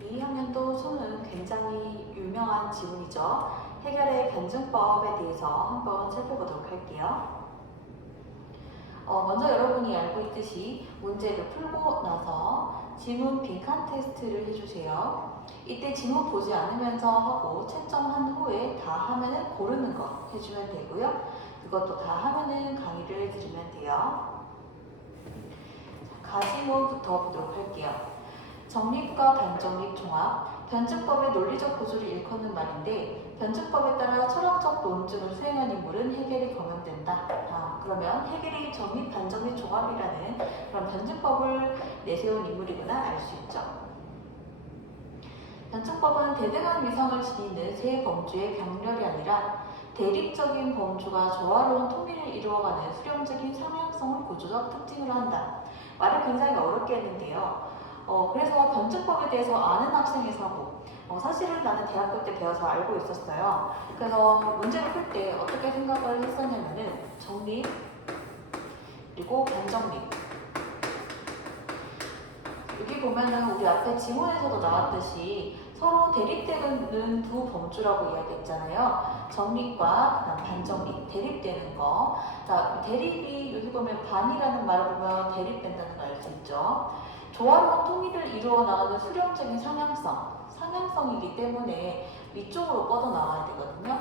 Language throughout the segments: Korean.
이 학년도 수능 굉장히 유명한 지문이죠. 해결의 변증법에 대해서 한번 살펴보도록 할게요. 먼저 여러분이 알고 있듯이 문제를 풀고 나서 지문 빈칸 테스트를 해주세요. 이때 지문 보지 않으면서 하고 채점한 후에 다 하면은 고르는 거 해주면 되고요. 그것도 다 하면은 강의를 들으면 돼요. 가지문부터 보도록 할게요. 정립과 반정립 종합, 변증법의 논리적 구조를 일컫는 말인데 변증법에 따라 철학적 논증을 수행한 인물은 해겔이 거명된다. 그러면 해겔이 정립, 반정립, 종합이라는 그런 변증법을 내세운 인물이구나 알 수 있죠. 변증법은 대등한 위상을 지니는 세 범주의 병렬이 아니라 대립적인 범주가 조화로운 통일을 이루어가는 수렴적인 상향성을 구조적 특징으로 한다. 말을 굉장히 어렵게 했는데요. 그래서 변증법에 대해서 아는 학생의 사고, 사실은 나는 대학교 때 배워서 알고 있었어요. 그래서 문제를 풀 때 어떻게 생각을 했었냐면은 정립, 그리고 반정립. 여기 보면은 우리 앞에 지문에서도 나왔듯이 서로 대립되는 두 범주라고 이야기했잖아요. 정립과 그다음 반정립, 대립되는 거. 자, 대립이 여기 보면 반이라는 말을 보면 대립된다는 걸 알 수 있죠. 조화로운 통일을 이루어 나가는 수렴적인 상향성이기 때문에 위쪽으로 뻗어 나가야 되거든요.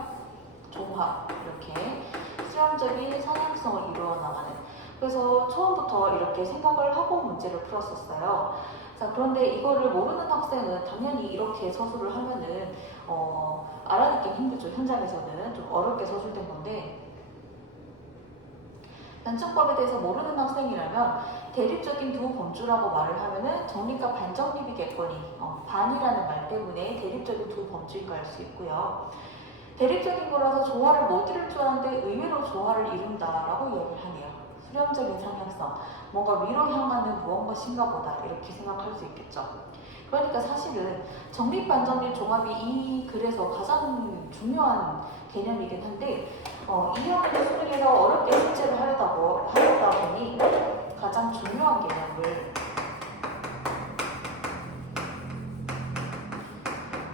종합, 이렇게 수렴적인 상향성을 이루어 나가는. 그래서 처음부터 이렇게 생각을 하고 문제를 풀었었어요. 자, 그런데 이거를 모르는 학생은 당연히 이렇게 서술을 하면은 알아듣기 힘들죠. 현장에서는 좀 어렵게 서술된 건데 변증법에 대해서 모르는 학생이라면 대립적인 두 범주라고 말을 하면은 정립과 반정립이겠거니 반이라는 말 때문에 대립적인 두 범주인 걸 알 수 있고요. 대립적인 거라서 조화를 못 이룰 줄 알았는데 의외로 조화를 이룬다라고 이야기를 하네요. 수렴적인 상향성, 뭔가 위로 향하는 무언가인가 보다 이렇게 생각할 수 있겠죠. 그러니까 사실은 정립, 반정립, 종합이 이 글에서 가장 중요한 개념이긴 한데 이 형의 수능에서 어렵게 숙제를 하려다 보니 가장 중요한 개념을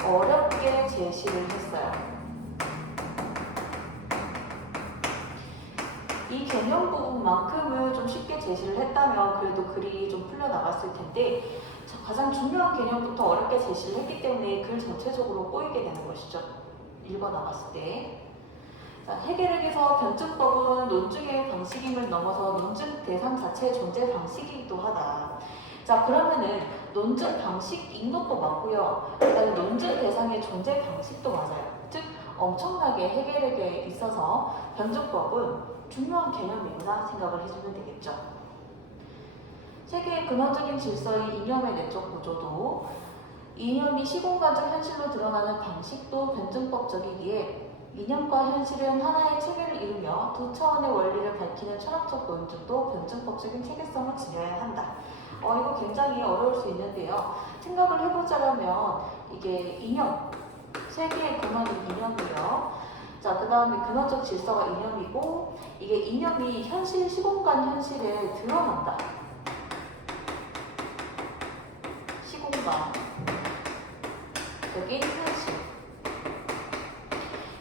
어렵게 제시를 했어요. 이 개념 부분만큼을 좀 쉽게 제시를 했다면 그래도 글이 좀 풀려나갔을 텐데 가장 중요한 개념부터 어렵게 제시를 했기 때문에 글 전체적으로 꼬이게 되는 것이죠. 읽어나갔을 때. 자, 해겔에게서 변증법은 논증의 방식임을 넘어서 논증 대상 자체의 존재 방식이기도 하다. 자, 그러면은 논증 방식인 것도 맞고요. 그다음에 논증 대상의 존재 방식도 맞아요. 즉 엄청나게 해겔에게 있어서 변증법은 중요한 개념이구나 생각을 해주면 되겠죠. 세계의 근원적인 질서의 이념의 내적 구조도 이념이 시공간적 현실로 드러나는 방식도 변증법적이기에 이념과 현실은 하나의 체계를 이루며 두 차원의 원리를 밝히는 철학적 논증도 변증법적인 체계성을 지녀야 한다. 이거 굉장히 어려울 수 있는데요. 생각을 해보자면 이게 이념, 세계의 근원은 이념이에요. 자, 그 다음에 근원적 질서가 이념이고 이게 이념이 현실, 시공간 현실에 드러난다. 시공간 적인 현실.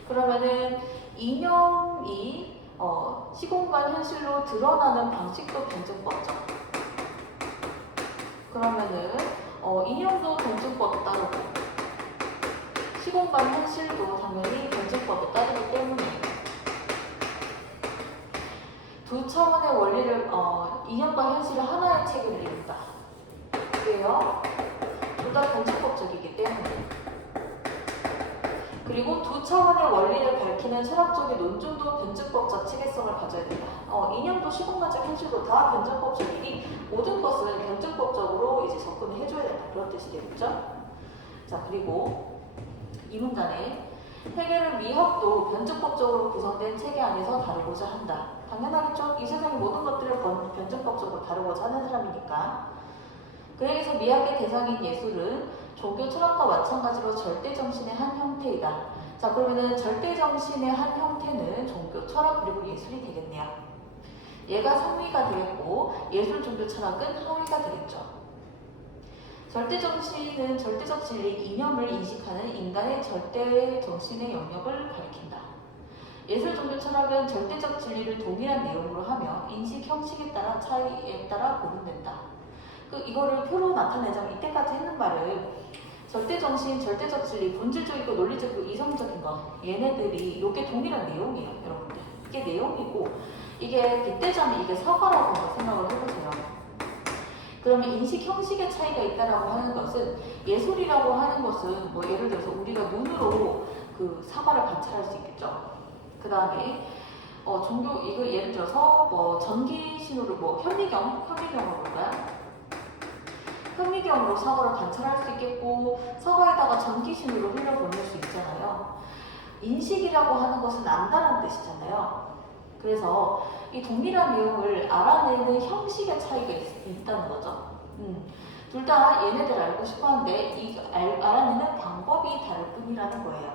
그러면은 이념이 시공간 현실로 드러나는 방식도 변증법적. 그러면은 이념도 변증법에 따르고 시공간 현실도 당연히 변증법에 따르기 때문에 두 차원의 원리를 이념과 현실을 하나의 체계를 이룬다. 왜요? 둘 다 변증법적이기 때문에. 그리고 두 차원의 원리를 밝히는 철학적인 논증도 변증법적 체계성을 가져야 된다. 이념도 시공간적 현실도 다 변증법적이니 모든 것을 변증법적으로 이제 접근을 해줘야 된다. 그런 뜻이 되겠죠? 자, 그리고 이 문단에 해겔은 미학도 변증법적으로 구성된 체계 안에서 다루고자 한다. 당연하겠죠? 이 세상의 모든 것들을 변증법적으로 다루고자 하는 사람이니까. 그에게서 미학의 대상인 예술은 종교 철학과 마찬가지로 절대정신의 한 형태이다. 자, 그러면은 절대정신의 한 형태는 종교 철학 그리고 예술이 되겠네요. 얘가 상위가 되겠고 예술 종교 철학은 하위가 되겠죠. 절대 정신은 절대적 진리, 이념을 인식하는 인간의 절대 정신의 영역을 가리킨다. 예술 종교 철학은 절대적 진리를 동일한 내용으로 하며 인식 형식에 따라 차이에 따라 구분된다. 이거를 표로 나타내자면 이때까지 했는 말을 절대 정신, 절대적 진리, 본질적이고 논리적이고 이성적인 거 얘네들이 이게 동일한 내용이에요, 여러분들. 이게 내용이고 이게 빗대자면 이게 사과라고 생각을 해보세요. 그러면 인식 형식의 차이가 있다라고 하는 것은 예술이라고 하는 것은 뭐 예를 들어서 우리가 눈으로 그 사과를 관찰할 수 있겠죠. 그 다음에 종교 이거 예를 들어서 뭐 전기신호를 뭐 현미경으로 볼까요? 현미경으로 사과를 관찰할 수 있겠고 사과에다가 전기신호를 흘려보낼 수 있잖아요. 인식이라고 하는 것은 안다라는 뜻이잖아요. 그래서 이 동일한 내용을 알아내는 형식의 차이가 있다는 거죠. 둘 다 얘네들 알고 싶어 하는데 이 알아내는 방법이 다를 뿐이라는 거예요.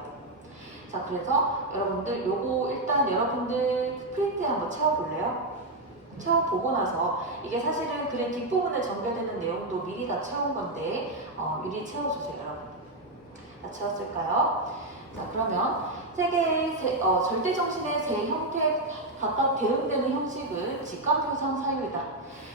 자, 그래서 여러분들 요거 일단 여러분들 프린트에 한번 채워볼래요? 채워보고 나서 이게 사실은 글의 뒷부분에 전개되는 내용도 미리 다 채운 건데 미리 채워주세요, 여러분. 다 채웠을까요? 자, 그러면 세계의 절대정신의 세 형태에 각각 대응되는 형식은 직관표상 사유이다.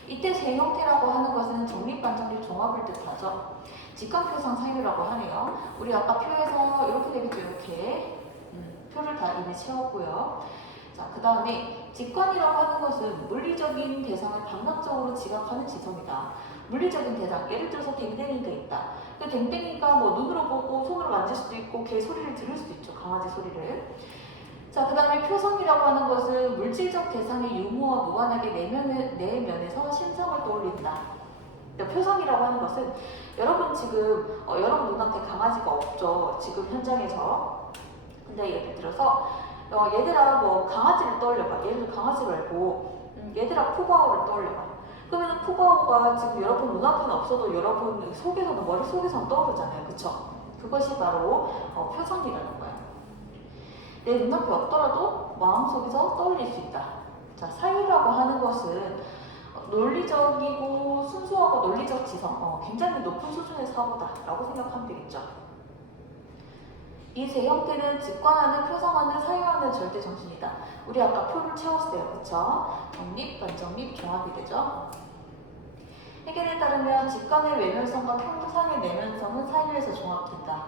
이때 세 형태라고 하는 것은 정립반정립 종합을 뜻하죠. 직관표상 사유라고 하네요. 우리 아까 표에서 이렇게 되겠죠, 이렇게. 표를 다 이미 채웠고요. 자, 그 다음에 직관이라고 하는 것은 물리적인 대상을 감각적으로 지각하는 지성이다. 물리적인 대상, 예를 들어서 댕댕이가 있다. 그 댕댕이가 뭐 눈으로 보고 손으로 만질 수도 있고 개 소리를 들을 수도 있죠. 강아지 소리를. 자, 그 다음에 표성이라고 하는 것은 물질적 대상의 유무와 무관하게 내면에서 심성을 떠올린다. 그러니까 표성이라고 하는 것은 여러분 지금 여러분 눈앞에 강아지가 없죠. 지금 현장에서. 근데 예를 들어서 얘들아 뭐 강아지를 떠올려봐. 얘를 강아지 말고 얘들아 푸바오를 떠올려봐. 그러면 푸바오가 지금 여러분 눈앞에는 없어도 여러분 속에서도 머릿속에서는 떠오르잖아요. 그쵸? 그것이 바로 표성이라는 거예요. 내 눈앞에 없더라도 마음속에서 떠올릴 수 있다. 자, 사유라고 하는 것은 논리적이고 순수하고 논리적 지성, 굉장히 높은 수준의 사고다 라고 생각하면 되겠죠. 이 세 형태는 직관하는, 표성하는, 사유하는 절대 정신이다. 우리 아까 표를 채웠어요. 그쵸? 정립, 반정립, 종합이 되죠. 해겔에 따르면 직관의 외면성과 평상의 내면성은 사유에서 종합된다.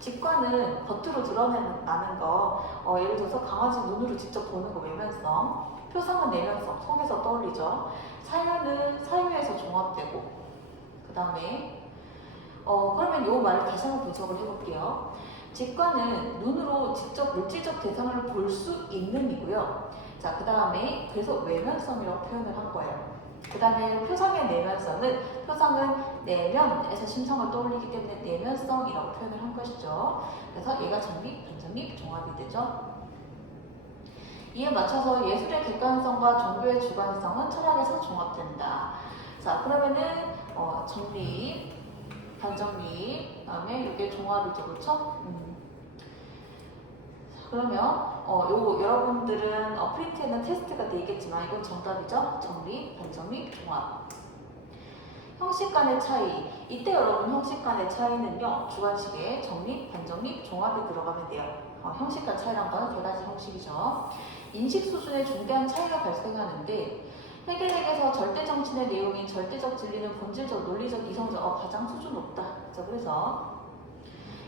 직관은 겉으로 드러나는 거, 예를 들어서 강아지 눈으로 직접 보는 거 외면성, 표상은 내면성, 속에서 떠올리죠. 사유는 사유에서 종합되고, 그 다음에 그러면 이 말을 다시 한번 분석을 해볼게요. 직관은 눈으로 직접 물질적 대상을 볼 수 있는 이고요. 자, 그 다음에 그래서 외면성이라고 표현을 한 거예요. 그 다음에 표상의 내면성은 표상은 내면에서 심성을 떠올리기 때문에 내면성이라고 표현을 한 것이죠. 그래서 얘가 정립, 반정립, 종합이 되죠. 이에 맞춰서 예술의 객관성과 종교의 주관성은 철학에서 종합된다. 자, 그러면은 정립, 반정립, 그다음에 이게 종합이죠, 그렇죠? 그러면 요거 여러분들은 프린트에는 테스트가 돼 있겠지만 이건 정답이죠? 정립, 반정립, 종합. 형식 간의 차이. 이때 여러분 형식 간의 차이는요, 주관식에 정립, 반정립, 종합이 들어가면 돼요. 형식 간 차이란 거는 세 가지 형식이죠. 인식 수준의 중대한 차이가 발생하는데 해겔에게서 절대 정신의 내용인 절대적 진리는 본질적, 논리적, 이성적, 가장 수준 높다. 그래서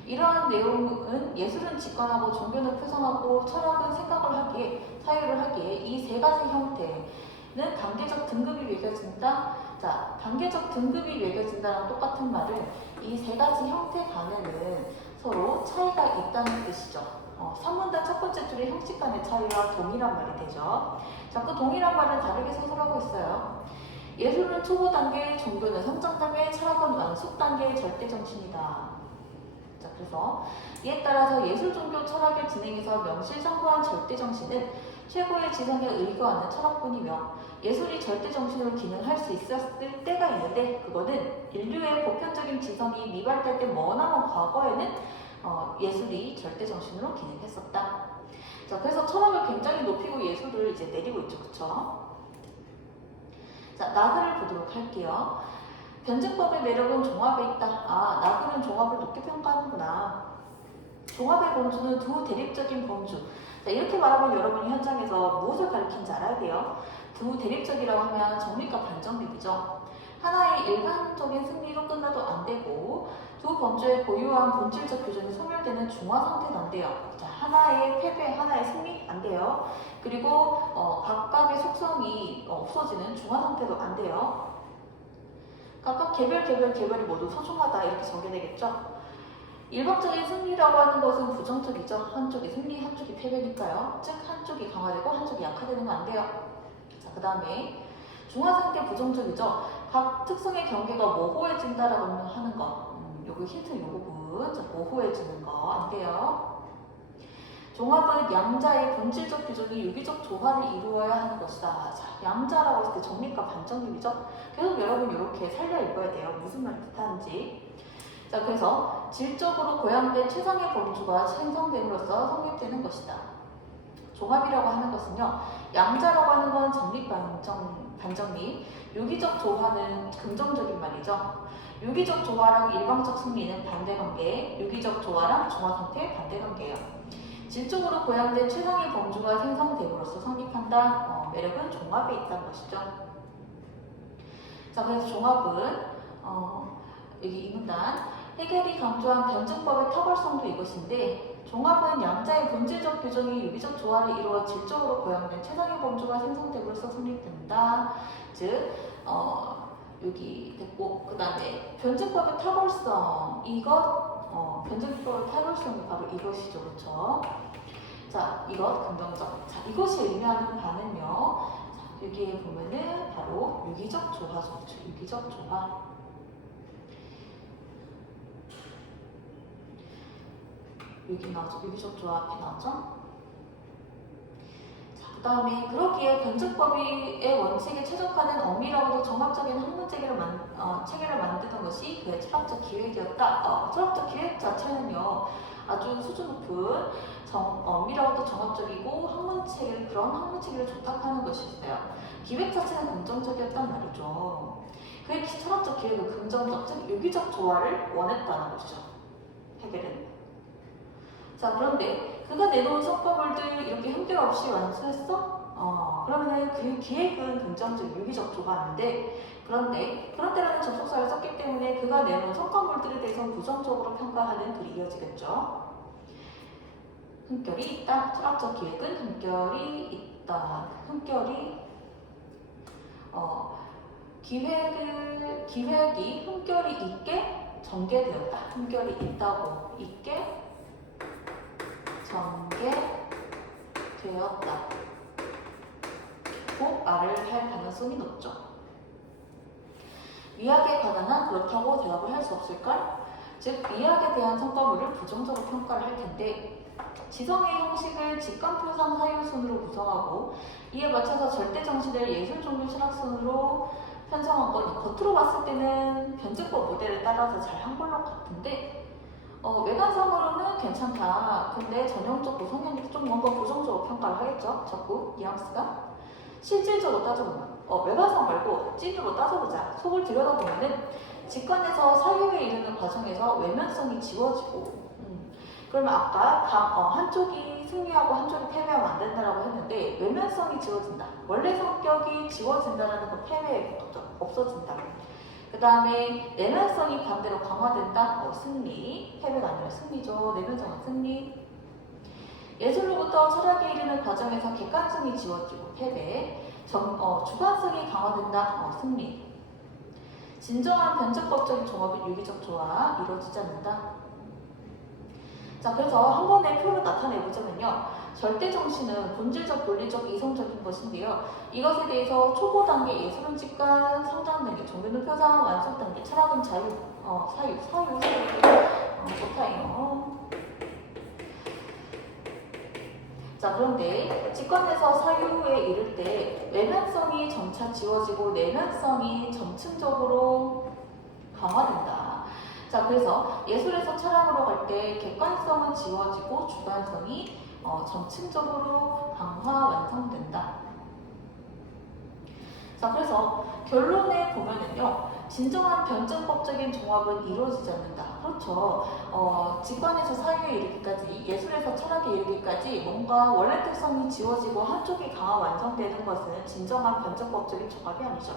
이러한 내용은 예술은 직관하고 종교는 표성하고 철학은 생각을 하기에, 사유를 하기에 이 세 가지 형태는 단계적 등급이 매겨진다. 자, 단계적 등급이 매겨진다랑 똑같은 말은 이 세 가지 형태 간에는 서로 차이가 있다는 뜻이죠. 산문단 첫 번째 줄의 형식 간의 차이와 동일한 말이 되죠. 자, 그 동일한 말을 다르게 소설하고 있어요. 예술은 초보 단계, 종교는 성장 단계, 철학은 완숙 단계의 절대 정신이다. 자, 그래서 이에 따라서 예술, 종교, 철학의 진행에서 명실상부한 절대 정신은 최고의 지성에 의거하는 철학뿐이며 예술이 절대 정신으로 기능할 수 있었을 때가 있는데 그거는 인류의 보편적인 지성이 미발달 때 머나먼 과거에는 예술이 절대 정신으로 기능했었다. 자, 그래서 철학을 굉장히 높이고 예술을 이제 내리고 있죠, 그쵸? 자, 나그를 보도록 할게요. 변증법의 매력은 종합에 있다. 아, 나그는 종합을 높게 평가하는구나. 종합의 범주는 두 대립적인 범주. 자, 이렇게 말하면 여러분이 현장에서 무엇을 가리키는지 알아야 돼요. 두 대립적이라고 하면 정립과 반정립이죠. 하나의 일반적인 승리로 끝나도 안 되고 두 범주의 고유한 본질적 규정이 소멸되는 중화 상태도 안 돼요. 자, 하나의 패배, 하나의 승리 안 돼요. 그리고 각각의 속성이 없어지는 중화 상태도 안 돼요. 각각 개별이 모두 소중하다 이렇게 전개되겠죠. 일방적인 승리라고 하는 것은 부정적이죠. 한쪽이 승리, 한쪽이 패배니까요. 즉 한쪽이 강화되고 한쪽이 약화되는 거 안 돼요. 자, 그 다음에 중화상태 부정적이죠. 각 특성의 경계가 모호해진다라고 하는 것. 요거 힌트 요 부분. 자, 모호해지는 거 안 돼요. 종합은 양자의 본질적 규정이 유기적 조화를 이루어야 하는 것이다. 자, 양자라고 했을 때 정립과 반정립이죠. 계속 여러분 이렇게 살려 읽어야 돼요. 무슨 말 뜻하는지. 자, 그래서 질적으로 고양된 최상의 범주가 생성됨으로써 성립되는 것이다. 종합이라고 하는 것은요, 양자라고 하는 건 정립, 반정립, 유기적 조화는 긍정적인 말이죠. 유기적 조화랑 일방적 승리는 반대관계, 유기적 조화랑 중화상태 반대관계예요. 질적으로 고양된 최상의 범주가 생성됨으로써 성립한다. 매력은 종합에 있다는 것이죠. 자, 그래서 종합은 여기 이 문단 해겔이 강조한 변증법의 탁월성도 이것인데 종합은 양자의 본질적 규정이 유기적 조화를 이루어 질적으로 고양된 최상의 범주가 생성됨으로써 성립된다. 즉 여기 됐고 그 다음에 변증법의 탁월성 변증법의 탁월성이 바로 이것이죠. 그렇죠? 자, 이것 긍정적. 자, 이것이 의미하는 바는요. 자, 여기에 보면은 바로 유기적 조화죠. 그렇죠? 유기적 조화. 여기 나오죠. 유기적 조화 앞에 나오죠. 자, 그 다음에 그러기에 변증법의 원칙에 최적화된 엄밀하고도 정합적인 학문 체계를 만드는 것이 그의 철학적 기획이었다. 철학적 기획 자체는요. 아주 수준 높은 엄밀하고도 정합적이고 그런 학문 체계를 조탁하는 것이었어요. 기획 자체는 긍정적이었단 말이죠. 그의 철학적 기획은 긍정적, 즉 유기적 조화를 원했다는 것이죠. 해겔은. 자, 그런데 그가 내놓은 성과물들 이렇게 흠결 없이 완수했어? 그러면은 그 기획은 긍정적, 유기적 조화인데 그런데 그런 때라는 접속사를 썼기 때문에 그가 내놓은 성과물들에 대해서 부정적으로 평가하는 글이 이어지겠죠. 흠결이 있다. 철학적 기획은 흠결이 있다. 기획이 흠결이 있게 전개되었다. 흠결이 있다고 있게 전개되었다. 고 말을 할 가능성이 높죠. 미학에 관한 한 그렇다고 대답을 할 수 없을걸? 즉, 미학에 대한 성과물을 부정적으로 평가를 할 텐데 지성의 형식을 직관표상 사유순으로 구성하고 이에 맞춰서 절대 정신을 예술 종류 철학순으로 편성한 건 겉으로 봤을 때는 변증법 모델에 따라서 잘 한 걸로 같은데 외관상으로는 괜찮다. 근데 전형적 구성형이 좀 뭔가 부정적으로 평가를 하겠죠. 자꾸 뉘앙스가. 실질적으로 따져보면 외관상 말고 찐으로 따져보자. 속을 들여다보면은 직관에서 사유에 이르는 과정에서 외면성이 지워지고 그러면 아까 한쪽이 승리하고 한쪽이 패배하면 안 된다라고 했는데 외면성이 지워진다. 원래 성격이 지워진다라는 건 패배에 없어진다. 그 다음에 내면성이 반대로 강화된다. 승리. 패배가 아니라 승리죠. 내면성은 승리. 예술로부터 철학에 이르는 과정에서 객관성이 지워지고 패배. 주관성이 강화된다. 승리. 진정한 변증법적인 종합은 유기적 조화 이루어지지 않는다. 자, 그래서 한 번의 표로 나타내보자면요. 절대 정신은 본질적, 논리적, 이성적인 것인데요. 이것에 대해서 초보 단계 예술은 직관, 성장 단계, 종교는 표상, 완성 단계, 철학은 사유 좋다예요. 자, 그런데 직관에서 사유에 이를 때 외면성이 점차 지워지고 내면성이 점층적으로 강화된다. 자, 그래서 예술에서 철학으로 갈 때 객관성은 지워지고 주관성이 점층적으로 강화 완성된다. 자, 그래서 결론에 보면은요. 진정한 변증법적인 종합은 이루어지지 않는다. 그렇죠. 직관에서 사유에 이르기까지, 예술에서 철학에 이르기까지 뭔가 원래 특성이 지워지고 한쪽이 강화 완성되는 것은 진정한 변증법적인 종합이 아니죠.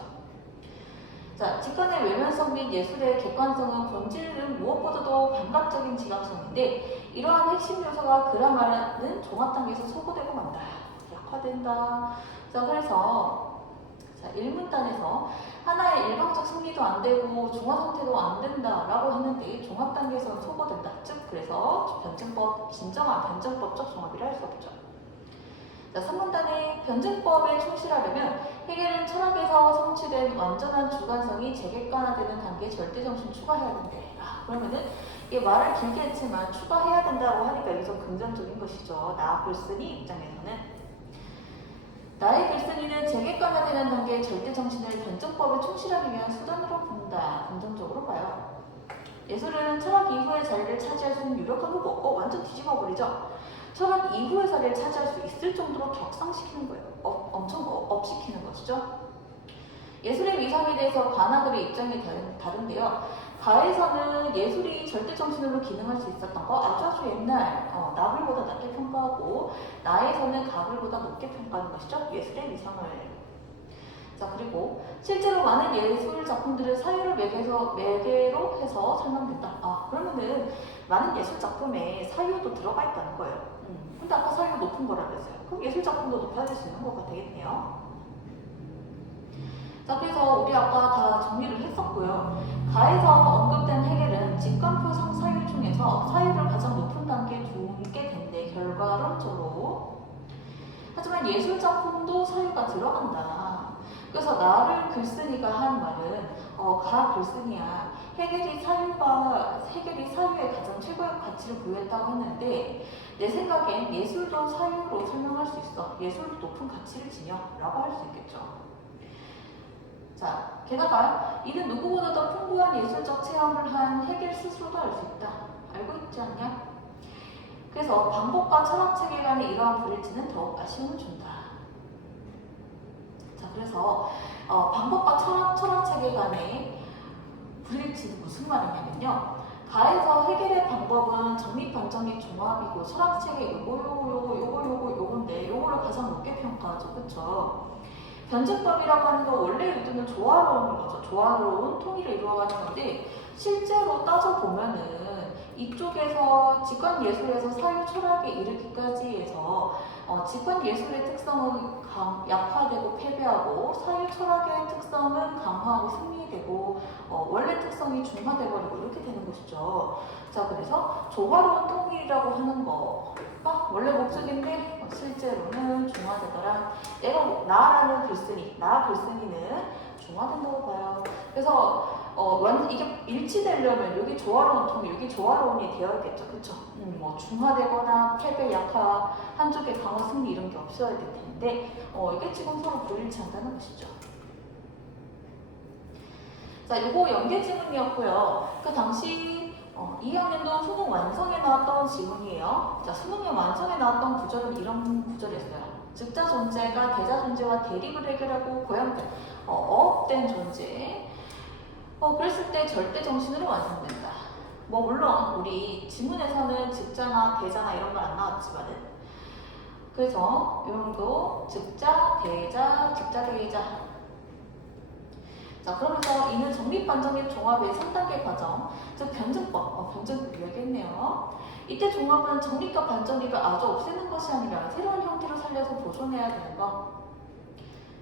자, 직관의 외면성 및 예술의 객관성은 본질은 무엇보다도 감각적인 지각성인데 이러한 핵심 요소가 그라마는 종합 단계에서 소거되고 만다. 약화된다. 자, 그래서 자, 1문단에서 하나의 일방적 승리도 안 되고 중화 상태도 안 된다라고 했는데 종합 단계에서는 소거된다. 즉 그래서 변증법, 진정한 변증법적 종합이라 할 수 없죠. 자, 3문단의 변증법에 충실하려면 해겔은 철학에서 성취된 완전한 주관성이 재객관화되는 단계에 절대정신 추가해야 된대. 그러면은 이 말을 길게 했지만 추가해야 된다고 하니까 여기서 긍정적인 것이죠. 나 글쓴이 입장에서는. 나의 글쓴이는 재객관화되는 단계의 절대정신을 변증법에 충실하기 위한 수단으로 본다. 긍정적으로 봐요. 예술은 철학 이후의 자리를 차지할 수 있는 유력한 후보. 완전 뒤집어버리죠. 철학 이후의 자리를 차지할 수 있을 정도로 격상시키는 거예요. 엄청 업시키는 것이죠. 예술의 위상에 대해서 가나글의 입장이 다른데요. 가에서는 예술이 절대정신으로 기능할 수 있었던 거 아주 옛날 나불보다 낮게 평가하고, 나에서는 가불보다 높게 평가하는 것이죠. 예술의 위상을. 자, 그리고 실제로 많은 예술 작품들은 사유를 매개로 해서 설명된다. 그러면은 많은 예술 작품에 사유도 들어가 있다는 거예요. 근데 아까 사유가 높은 거라면서요. 그럼 예술 작품도 높아질 수 있는 거가 되겠네요. 자, 그래서 우리 아까 다 정리를 했었고요. 가에서 언급된 해겔은 직관표상 사유 중에서 사유를 가장 높은 단계에 두게 된대, 결과론적으로. 하지만 예술 작품도 사유가 들어간다. 그래서 나를 글쓴이가 한 말은 가 글쓴이야. 해겔이 사유에 가장 최고의 가치를 부여했다고 했는데 내 생각엔 예술도 사유로 설명할 수 있어. 예술도 높은 가치를 지녀 라고 할 수 있겠죠. 자, 게다가 이는 누구보다 더 풍부한 예술적 체험을 한 해겔 스스로도 알 수 있다. 알고 있지 않냐? 그래서 방법과 철학 체계 간의 이러한 불일치는 더욱 아쉬움을 준다. 자, 그래서 방법과 철학 체계 간의 불일치는 무슨 말이냐면요. 가에서 해겔의 방법은 정립, 반정립, 종합이고 철학 체계 요건데 요거를 가장 높게 평가하죠. 그쵸? 변증법이라고 하는 건 원래 의도는 조화로운 거죠. 조화로운 통일을 이루어가는 건데 실제로 따져보면은 이쪽에서 직관예술에서 사유 철학에 이르기까지 해서 직관예술의 특성은 약화되고 패배하고 사유 철학의 특성은 강화하고 승리되고 원래 특성이 중화되버리고 이렇게 되는 것이죠. 자, 그래서 조화로운 통일이라고 하는 거가 원래 목적인데 실제로는 중화되더라. 나라는 글쓴이, 나 글쓴이는 중화된다고 봐요. 그래서 이게 일치되려면 여기 조화로운 통일, 여기 조화로운이 되어야겠죠. 그쵸? 뭐 중화되거나 패배, 약화, 한쪽의 강화, 승리 이런 게 없어야 될 텐데 이게 지금 서로 불일치한다는 것이죠. 자, 요거 연계 지문이었고요. 그 당시 2학년도 수능 완성에 나왔던 지문이에요. 자, 수능의 완성에 나왔던 구절은 이런 구절이었어요. 즉자 존재가 대자 존재와 대립을 해결하고 어업된 존재. 그랬을 때 절대 정신으로 완성된다. 뭐 물론 우리 지문에서는 즉자나 대자나 이런 거 안 나왔지만은, 그래서 이런 거 즉자, 대자, 즉자, 대자. 자, 그러면서 이는 정립, 반정립, 종합의 3단계 과정, 즉 변증법, 변증법 이야기했네요. 이때 종합은 정립과 반정립을 아주 없애는 것이 아니라 새로운 형태로 살려서 보존해야 되는 거,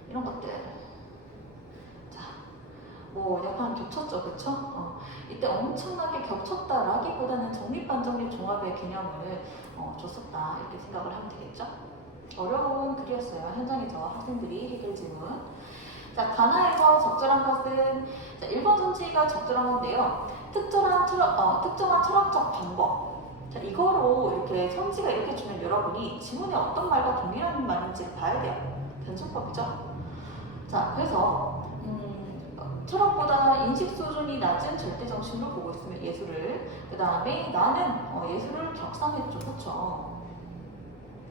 이런 것들. 자, 뭐 약간 겹쳤죠, 그쵸? 이때 엄청나게 겹쳤다라기보다는 정립, 반정립, 종합의 개념을 줬었다 이렇게 생각을 하면 되겠죠? 어려운 글이었어요. 현장에서 학생들이 해결 지문. 자, 가나에서 적절한 것은, 자, 1번 선지가 적절한 건데요. 특정한 철학적 방법. 자, 이거로 이렇게 선지가 이렇게 주면 여러분이 지문에 어떤 말과 동일한 말인지를 봐야 돼요. 변증법이죠. 자, 그래서 철학보다 인식 수준이 낮은 절대정신으로 보고 있으면 예술을, 그 다음에 나는 예술을 격상했죠. 그쵸?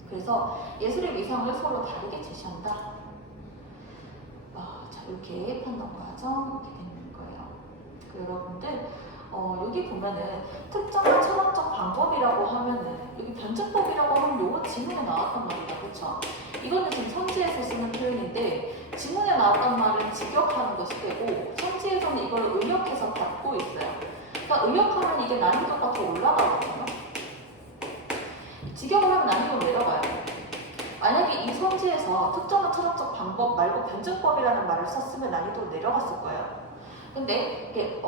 그래서 예술의 위상을 서로 다르게 제시한다. 자, 이렇게 판단 과정 이렇게 되는 거예요. 여러분들 여기 보면은 특정한 철학적 방법이라고 하면은 여기 변증법이라고 하면 요거 지문에 나왔단 말이다. 그쵸? 이거는 지금 선지에서 쓰는 표현인데 지문에 나왔단 말은 직역하는 것이 되고 선지에서는 이걸 의역해서 받고 있어요. 그러니까 의역하면 이게 난이도가 더 올라가거든요. 직역을 하면 난이도가 내려가요. 만약에 이 선지에서 특정한 철학적 방법 말고 변증법이라는 말을 썼으면 난이도가 내려갔을 거예요. 근데 이게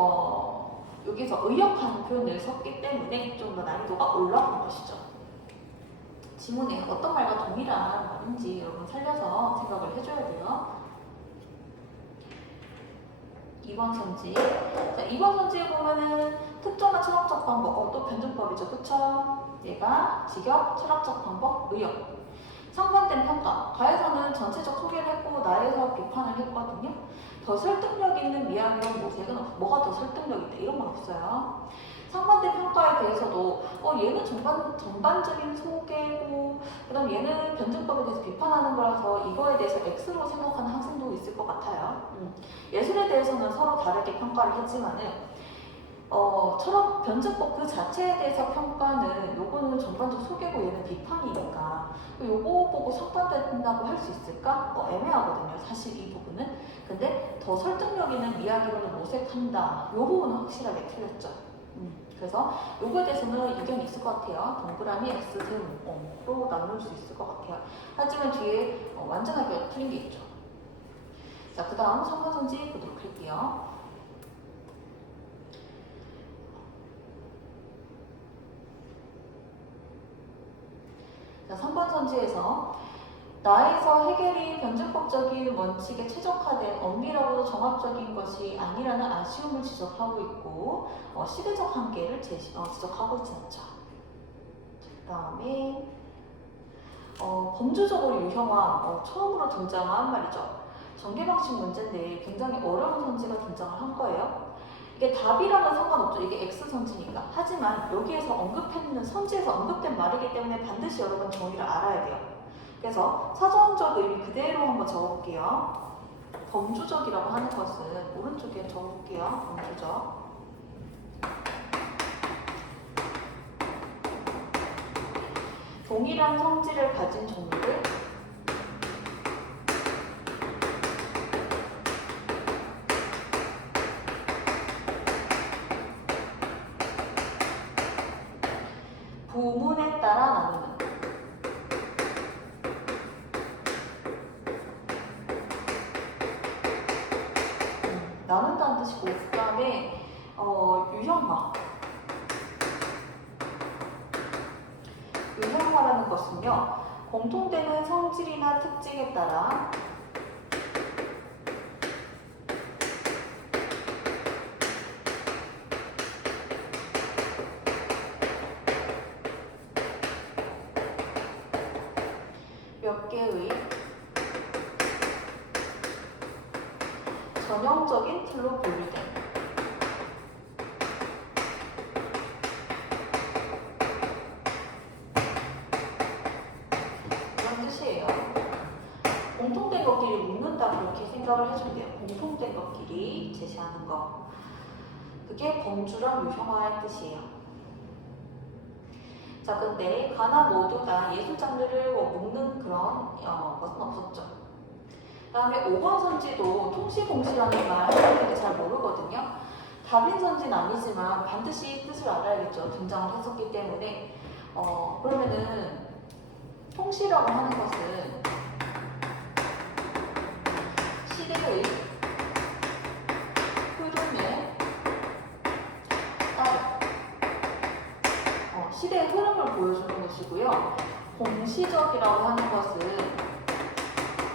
여기서 의역하는 표현을 썼기 때문에 좀 더 난이도가 올라간 것이죠. 지문에 어떤 말과 동일한 말인지 여러분 살려서 생각을 해줘야 돼요. 2번 선지. 자, 2번 선지에 보면은 특정한 철학적 방법, 또 변증법이죠. 그쵸? 얘가 직역, 철학적 방법, 의역. 상반된 평가. 가에서는 전체적 소개를 했고 나에서 비판을 했거든요. 더 설득력 있는 미학이론 모색은 뭐가 더 설득력 있다 이런 건 없어요. 상반된 평가에 대해서도 얘는 전반적인 소개고 그다음 얘는 변증법에 대해서 비판하는 거라서 이거에 대해서 X로 생각하는 학생도 있을 것 같아요. 예술에 대해서는 서로 다르게 평가를 했지만은 철학 변증법 그 자체에 대해서 평가는 요거는 전반적 소개고 얘는 비판이니까 요거 보고 상반된다고 할 수 있을까? 애매하거든요. 사실 이 부분은. 근데 더 설득력 있는 이야기로는 모색한다. 요 부분은 확실하게 틀렸죠. 그래서 요거에 대해서는 의견이 있을 것 같아요. 동그라미 X 등으로 나눌 수 있을 것 같아요. 하지만 뒤에 완전하게 틀린 게 있죠. 자, 그 다음 3번 선지 보도록 할게요. 자, 3번 선지에서 나에서 해결이 변증법적인 원칙에 최적화된 엄밀하고 정합적인 것이 아니라는 아쉬움을 지적하고 있고 시대적 한계를 지적하고 있지 않죠. 그 다음에 범주적으로 유형화 처음으로 등장한 말이죠. 전개방식 문제인데 굉장히 어려운 선지가 등장을 한 거예요. 이게 답이랑은 상관없죠. 이게 X선지니까. 하지만 여기에서 언급했는 선지에서 언급된 말이기 때문에 반드시 여러분 정의를 알아야 돼요. 그래서 사전적 의미 그대로 한번 적어볼게요. 범주적이라고 하는 것은 오른쪽에 적어볼게요. 범주적. 동일한 성질을 가진 종류를 부문에 따라 나누는 나눈다는 뜻이고 그 다음에 유형화 유형화라는 것은요 공통되는 성질이나 특징에 따라 몇 개의 전형적인 틀로 분류된 그런 뜻이에요. 공통된 것끼리 묶는다 그렇게 생각을 해주면 돼요. 공통된 것끼리 제시하는 거. 그게 범주랑 유형화의 뜻이에요. 자, 근데 가나 모두 다 예술 장르를 묶는 그런 것은 없었죠. 그 다음에 5번 선지도 통시공시라는 말 학생들이 잘 모르거든요. 답인 선지는 아니지만 반드시 뜻을 알아야겠죠. 등장을 했었기 때문에 그러면은 통시라고 하는 것은 시대의 흐름에 따라 시대의 흐름을 보여주는 것이고요. 공시적이라고 하는 것은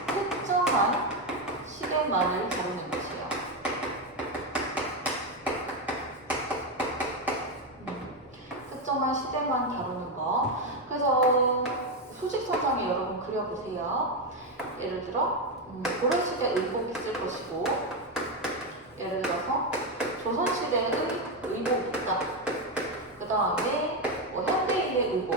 특정한 시대만을 다루는 것이에요. 특정한 시대만 다루는 거. 그래서 수직선상에 여러분 그려보세요. 예를 들어 고려시대 의복이 있을 것이고 예를 들어서 조선시대의 의복이 있다. 그 다음에 현대인의 의복,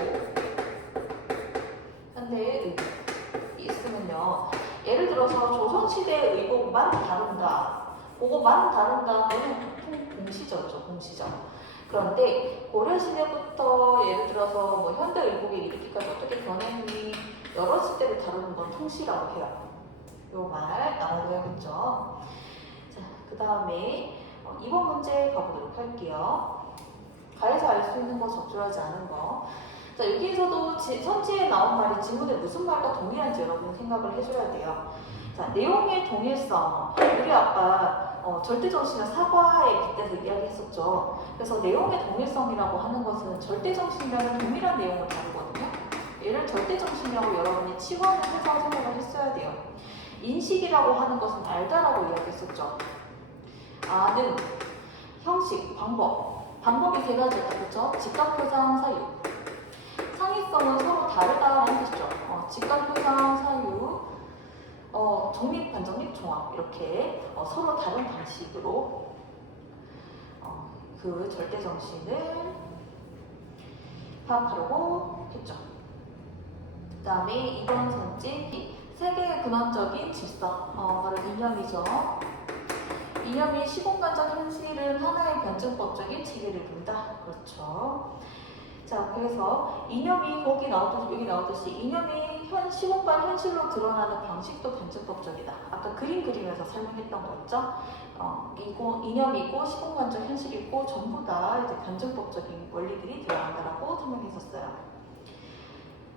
현대의 의복이 있으면요. 예를 들어서 조선시대의 의복만 다룬다. 그거만 다룬다. 너는 보통 공시적이죠, 공시적. 그런데 고려시대부터 예를 들어서 뭐 현대의복에 이르기까지 어떻게 변했니 여러 시대를 다루는 건 통시라고 해요. 요 말 알아둬야겠죠. 자, 그 다음에 2번 문제 가보도록 할게요. 가에서 알 수 있는 거 적절하지 않은 거. 자, 여기에서도 선지에 나온 말이 지문에 무슨 말과 동일한지 여러분 생각을 해줘야 돼요. 자, 내용의 동일성. 우리 아까 절대정신과 사과에 빗대서 이야기했었죠. 그래서 내용의 동일성이라고 하는 것은 절대정신이라는 동일한 내용을 다루거든요. 얘를 절대정신이라고 여러분이 치환을 해서 생각을 했어야 돼요. 인식이라고 하는 것은 알다라고 이야기했었죠. 아는, 형식, 방법이 세 가지였다, 그렇죠? 직각표상, 사유. 상위성은 서로 다르다라는 뜻이죠. 직각표상, 사유, 정립, 반정립, 종합 이렇게 서로 다른 방식으로 그 절대정신을 파악하려고 했죠. 그 다음에 이번 선지 세계의 근원적인 질서, 바로 이념이죠. 이념이 시공간적 현실은 하나의 변증법적인 체계를 이룬다. 그렇죠. 자, 그래서 이념이 여기 나오듯이 이념이 시공간 현실로 드러나는 방식도 변증법적이다. 아까 그림 그리면서 설명했던 거 있죠? 이념이고 시공간적 현실이고 전부 다 이제 변증법적인 원리들이 들어간다라고 설명했었어요.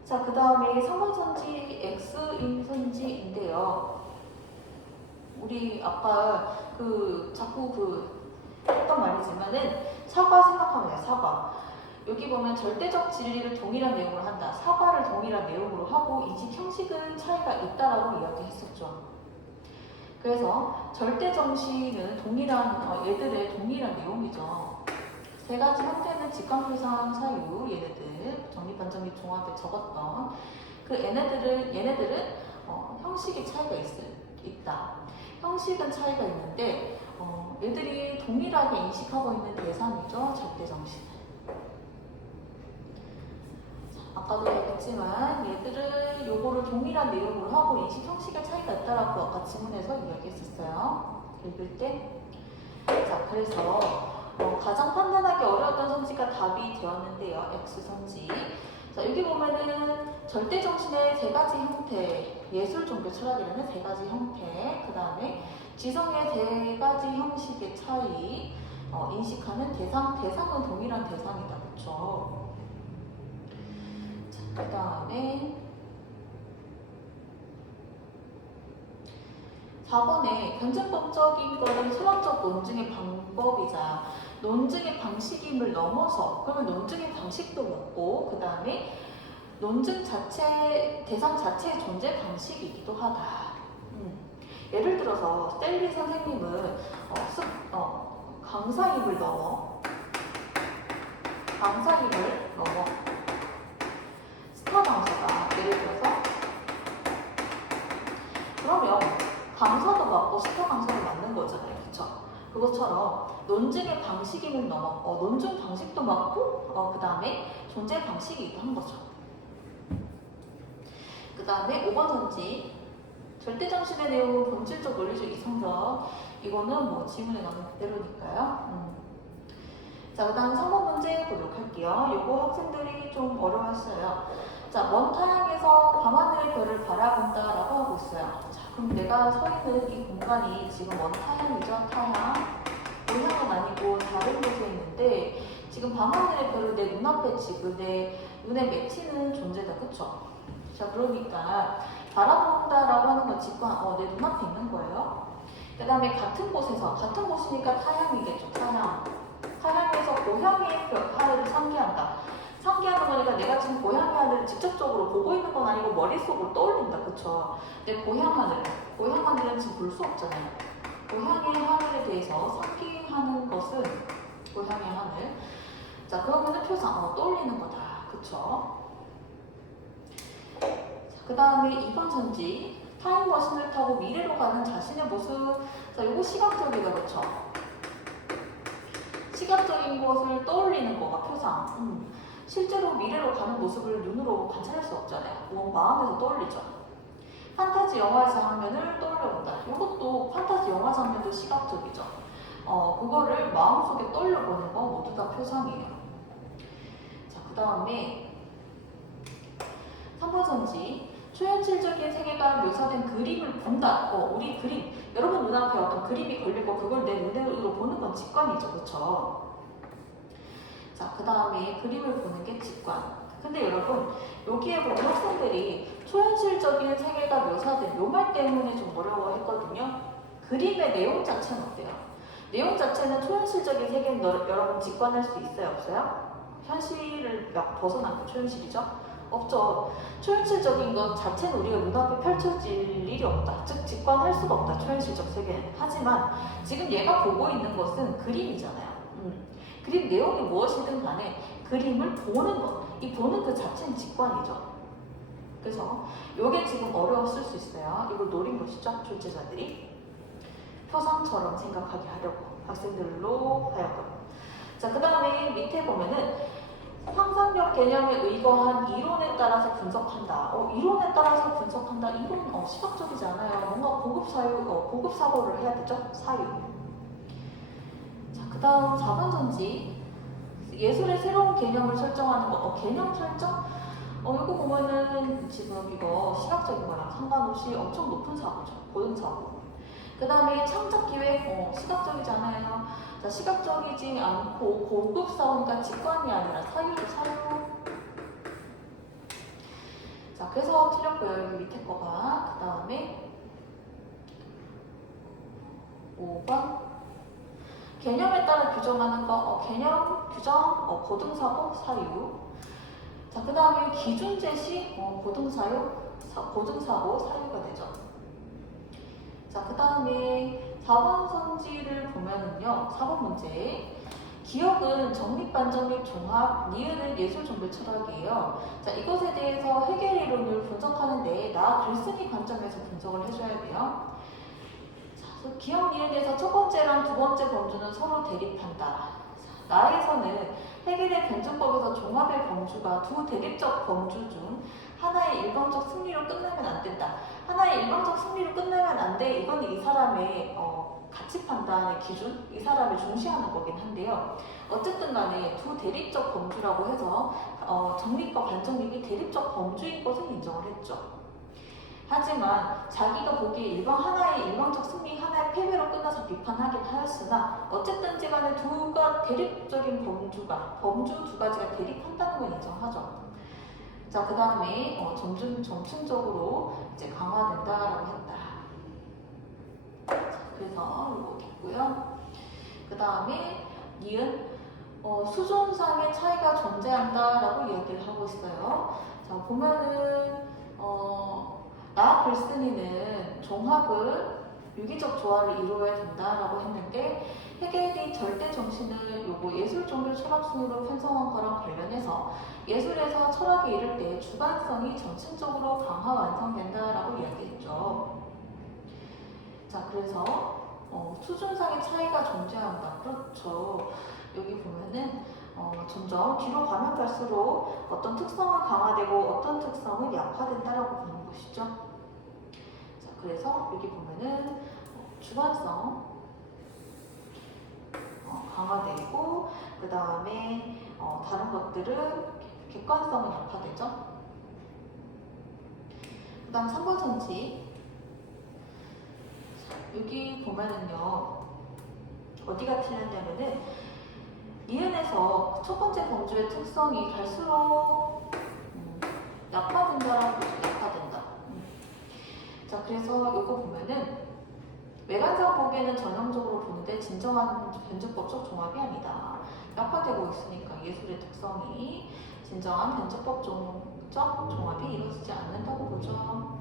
자, 그 다음에 상관선지 X인 선지인데요. 우리 아까 자꾸 했던 말이지만은 사과 생각하면 돼요. 사과. 여기 보면 절대적 진리를 동일한 내용으로 한다. 사과를 동일한 내용으로 하고 인식 형식은 차이가 있다라고 이야기했었죠. 그래서 절대정신은 얘들의 동일한 내용이죠. 세 가지 형태는 직관표상, 사유, 얘네들 정립, 반정립, 종합에 적었던 그 얘네들은 형식의 차이가 있다. 형식은 차이가 있는데 얘들이 동일하게 인식하고 있는 대상이죠. 절대정신은. 아까도 얘기했지만 얘들은 요거를 동일한 내용으로 하고 인식 형식의 차이가 있다라고 아까 지문에서 이야기했었어요. 읽을 때. 자, 그래서 가장 판단하기 어려웠던 선지가 답이 되었는데요. X선지. 자, 여기 보면은 절대정신의 세 가지 형태, 예술, 종교, 철학이라는 세 가지 형태, 그 다음에 지성의 세 가지 형식의 차이, 인식하는 대상은 동일한 대상이다. 그렇죠? 자, 그 다음에 4번에 변증법적인 거는 소망적 논증의 방법이자 논증의 방식임을 넘어서 그러면 논증의 방식도 묻고 그 다음에 논증 대상 자체의 존재 방식이기도 하다. 예를 들어서 스탠리 선생님은 강사임을 넘어 스타 강사가 예를 들어서 그러면 강사도 맞고 스타 강사도 맞는 거잖아요. 그쵸? 그것처럼 논증의 방식임을 넘어 논증 방식도 맞고 그 다음에 존재 방식이기도 한 거죠. 그 다음에 5번 선지 절대정신의 내용은 본질적 논리적 이성적 이거는 뭐 지문에 나오는 그대로니까요. 자, 그 다음 3번 문제 보도록 할게요. 이거 학생들이 좀 어려웠어요. 자, 먼 타향에서 밤하늘의 별을 바라본다 라고 하고 있어요. 자, 그럼 내가 서 있는 이 공간이 지금 먼 타향이죠. 타향. 고향은 아니고 다른 곳에 있는데 지금 밤하늘의 별을 내 눈앞에 지금 내 눈에 맺히는 존재다. 그쵸? 자, 그러니까 바라본다라고 하는 건 지금 내 눈앞에 있는 거예요. 그 다음에 같은 곳이니까 타향이겠죠. 타향에서 고향의 하늘을 상기한다. 상기하는 거니까 내가 지금 고향의 하늘을 직접적으로 보고 있는 건 아니고 머릿속으로 떠올린다. 그쵸? 근데 고향 하늘은 지금 볼 수 없잖아요. 고향의 하늘에 대해서 상기하는 것은 고향의 하늘. 자, 그러면은 표상, 떠올리는 거다. 그쵸? 그 다음에 2번 선지 타임머신을 타고 미래로 가는 자신의 모습. 자, 요거 시각적이다. 그쵸? 시각적인 것을 떠올리는 거가 표상. 실제로 미래로 가는 모습을 눈으로 관찰할 수 없잖아요. 마음에서 떠올리죠. 판타지 영화의 장면을 떠올려본다. 이것도 판타지 영화 장면도 시각적이죠. 그거를 마음속에 떠올려보는 거 모두 다 표상이에요. 자, 그 다음에 3번 선지. 초현실적인 세계가 묘사된 그림을 본다. 우리 그림. 여러분 눈앞에 어떤 그림이 걸리고 그걸 내 눈으로 보는 건 직관이죠. 그쵸? 자, 그 다음에 그림을 보는 게 직관. 근데 여러분, 여기에 보면 학생들이 초현실적인 세계가 묘사된 요 말 때문에 좀 어려워했거든요. 그림의 내용 자체는 어때요? 내용 자체는 초현실적인 세계는 여러분 직관할 수 있어요? 없어요? 현실을 막 벗어난 게 초현실이죠? 없죠. 초현실적인 것 자체는 우리가 눈앞에 펼쳐질 일이 없다. 즉 직관할 수가 없다. 초현실적 세계는. 하지만 지금 얘가 보고 있는 것은 그림이잖아요. 그림 내용이 무엇이든 간에 그림을 보는 것. 이 보는 그 자체는 직관이죠. 그래서 이게 지금 어려웠을 수 있어요. 이걸 노린 것이죠. 출제자들이. 표상처럼 생각하게 하려고. 학생들로 하여금. 자, 그 다음에 밑에 보면은 상상력 개념에 의거한 이론에 따라서 분석한다. 이론에 따라서 분석한다. 이론 시각적이지 않아요. 뭔가 고급 사고를 해야 되죠. 사유. 자, 그 다음 4번 전지. 예술의 새로운 개념을 설정하는 거. 개념 설정? 이거 보면은 지금 이거 시각적인 거랑 상관없이 엄청 높은 사고죠. 고등 사고. 그 다음에 창작 기획. 시각적이지 않아요. 자, 시각적이지 않고 고급 사고니까 직관이 아니라 사유죠, 사유. 자, 그래서 틀렸고요. 여기 밑에 거가. 그 다음에 5번. 개념에 따라 규정하는 거. 개념, 규정, 고등사고, 사유. 자, 그 다음에 기준 제시, 고등사유, 고등사고, 사유가 되죠. 자, 그 다음에 4번 선지를 보면은요, 4번 문제. 기억은 정립, 반정 및 종합, 니은은 예술 정글 철학이에요. 자, 이것에 대해서 해겔 이론을 분석하는데 나 글쓴이 관점에서 분석을 해줘야 돼요. 자, 기억 니은에서 첫 번째랑 두 번째 범주는 서로 대립한다. 자, 나에서는 해겔의 변증법에서 종합의 범주가 두 대립적 범주 중 하나의 일방적 승리로 끝나면 안 된다. 하나의 일방적 승리로 끝나면 안 돼. 이건 이 사람의 가치 판단의 기준, 이 사람을 중시하는 거긴 한데요. 어쨌든 간에 두 대립적 범주라고 해서 정립과 반정립이 대립적 범주인 것을 인정을 했죠. 하지만 자기가 보기에 하나의 일방적 승리, 하나의 패배로 끝나서 비판하긴 하였으나 어쨌든지 간에 두가 대립적인 범주 두 가지가 대립한다는 건 인정하죠. 자, 그 다음에 점층적으로 이제 강화된다라고 했다. 자, 그래서 이거 됐고요. 그 다음에 니은 수준상의 차이가 존재한다라고 이야기를 하고 있어요. 자, 보면은 나 글쓴이는 종합은 유기적 조화를 이루어야 된다라고 했는데 해겔이 절대 정신을 예술 종교 철학순으로 편성한 거랑 관련해서 예술에서 철학에 이를 때 주관성이 점층적으로 강화 완성된다라고 이야기했죠. 자, 그래서 수준상의 차이가 존재한다. 그렇죠. 여기 보면은 점점 뒤로 가면 갈수록 어떤 특성은 강화되고 어떤 특성은 약화된다라고 보는 것이죠. 자, 그래서 여기 보면은 주관성 강화되고 그 다음에 다른 것들은 객관성은 약화되죠. 그 다음 3번 전지. 여기 보면은요, 어디가 틀렸냐면은 니은에서 첫 번째 범주의 특성이 갈수록 약화된다라고 약화된다. 자, 그래서 이거 보면은 외관상 보기에는 전형적으로 보는데 진정한 변증법적 종합이 아니다. 약화되고 있으니까 예술의 특성이 진정한 변증법적 종합이 이루어지지 않는다고 보죠.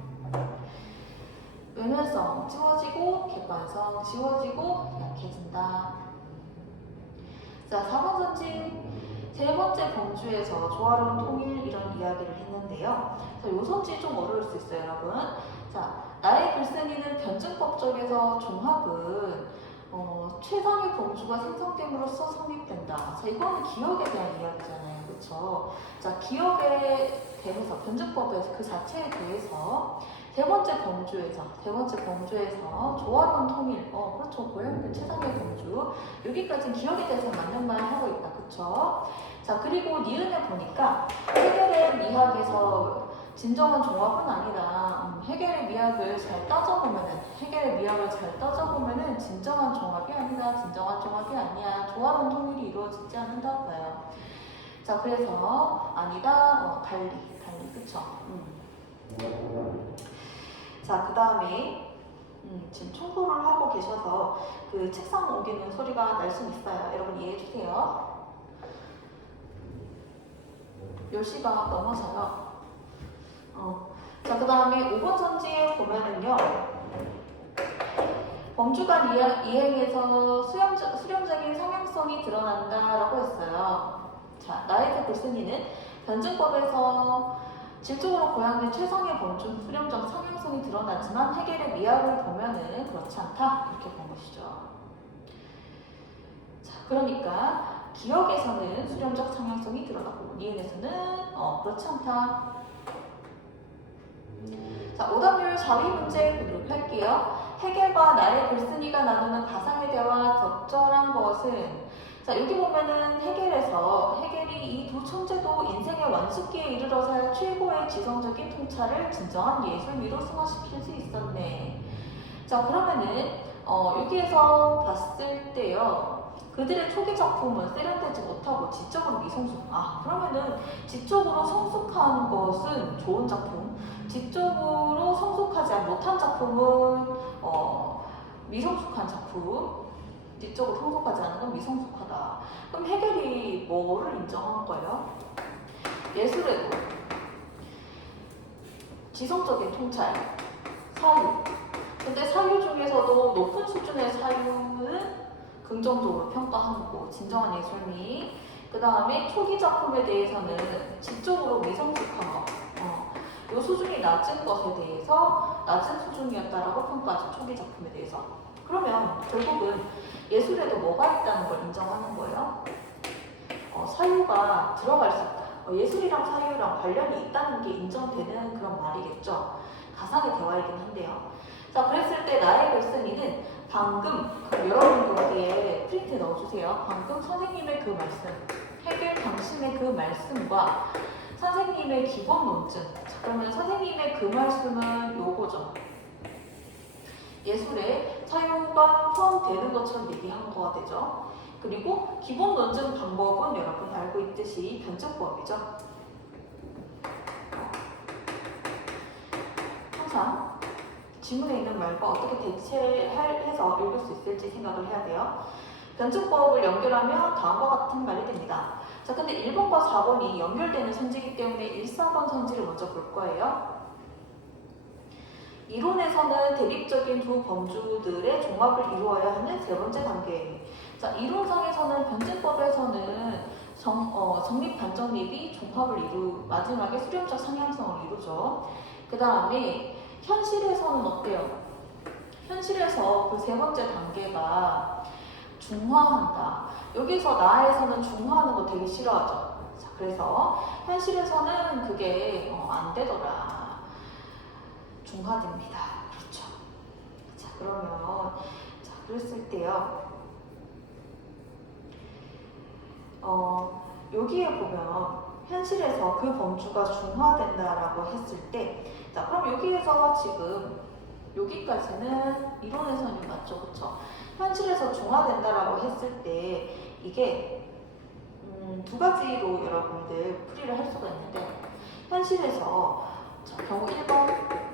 외면성 지워지고 객관성 지워지고 약해진다. 자, 4번 선지 세 번째 범주에서 조화로운 통일 이런 이야기를 했는데요. 자, 요 선지 좀 어려울 수 있어요, 여러분. 자, 나의 글쓴이는 변증법적에서 종합은 최상의 범주가 생성됨으로써 성립된다. 자, 이거는 기억에 대한 이야기잖아요, 그렇죠? 자, 기억에 대해서 변증법에서 그 자체에 대해서 세 번째 범주에서 조합은 통일, 그렇죠. 고양이는 최상의 범주. 여기까지는 기억에 대해서 맞는 말 하고 있다, 그쵸? 자, 그리고 니은을 보니까 해겔의 미학에서 진정한 종합은 아니다. 해겔의 미학을 잘 따져보면은 진정한 종합이 아니다. 진정한 종합이 아니야. 조합은 통일이 이루어지지 않는다고 봐요. 자, 그래서 아니다, 달리, 그쵸? 자, 그 다음에 지금 청소를 하고 계셔서 그 책상 옮기는 소리가 날 수 있어요. 여러분 이해해 주세요. 10시가 넘어서요. 자, 그 다음에 5번 전지에 보면은요. 범주간 이행에서 수렴적인 상향성이 드러난다라고 했어요. 자, 나에게 글쓴이는 변증법에서 질적으로 고양된 최상의 범주 수렴적 상향성이 드러나지만 해겔의 미학을 보면은 그렇지 않다 이렇게 본 것이죠. 자, 그러니까 기억에서는 수렴적 상향성이 드러나고 니은에서는 그렇지 않다. 자, 오답률 4위 문제 보도록 할게요. 해겔과 나의 글쓴이가 나누는 가상의 대화 적절한 것은, 자, 여기 보면은 해겔이 이 두 천재도 인생의 완숙기에 이르러서 할 최고의 지성적인 통찰을 진정한 예술미로 승화시킬 수 있었네. 자, 그러면은 여기에서 봤을 때요. 그들의 초기 작품은 세련되지 못하고 지적으로 미성숙. 그러면은 지적으로 성숙한 것은 좋은 작품, 지적으로 성숙하지 못한 작품은 미성숙한 작품, 지적으로 성숙하지 않은 건 미성숙하다. 그럼 해겔이 뭐를 인정한 거예요? 예술에도 지성적인 통찰, 사유. 근데 사유 중에서도 높은 수준의 사유는 긍정적으로 평가하는 거고, 진정한 예술미. 그 다음에 초기 작품에 대해서는 지적으로 미성숙한 것. 이 수준이 낮은 것에 대해서 낮은 수준이었다라고 평가하죠. 초기 작품에 대해서. 그러면 결국은 예술에도 뭐가 있다는 걸 인정하는 거예요. 사유가 들어갈 수 있다. 예술이랑 사유랑 관련이 있다는 게 인정되는 그런 말이겠죠. 가상의 대화이긴 한데요. 자, 그랬을 때 나의 글쓴이는 방금, 여러분 여기에 프린트 넣어주세요. 방금 선생님의 그 말씀, 해겔 당신의 그 말씀과 선생님의 기본 논증. 자, 그러면 선생님의 그 말씀은 요거죠. 예술에 사유가 포함되는 것처럼 얘기한 거가 되죠. 그리고 기본 논증 방법은 여러분 알고 있듯이 변증법이죠. 항상 지문에 있는 말과 어떻게 대체해서 읽을 수 있을지 생각을 해야 돼요. 변증법을 연결하면 다음과 같은 말이 됩니다. 자, 근데 1번과 4번이 연결되는 선지이기 때문에 1, 4번 선지를 먼저 볼 거예요. 이론에서는 대립적인 두 범주들의 종합을 이루어야 하는 세 번째 단계. 자, 이론상에서는 변증법에서는 정립 반정립이 종합을 마지막에 수렴적 상향성을 이루죠. 그 다음에 현실에서는 어때요? 현실에서 그 세 번째 단계가 중화한다. 여기서 나에서는 중화하는 거 되게 싫어하죠. 자, 그래서 현실에서는 그게 안 되더라. 중화됩니다. 그렇죠. 자, 그러면 그랬을 때요. 여기에 보면 현실에서 그 범주가 중화된다라고 했을 때, 자, 그럼 여기에서 지금 여기까지는 이론에서는 맞죠, 그렇죠? 현실에서 중화된다라고 했을 때 이게 두 가지로 여러분들 풀이를 할 수가 있는데, 현실에서 경우 1번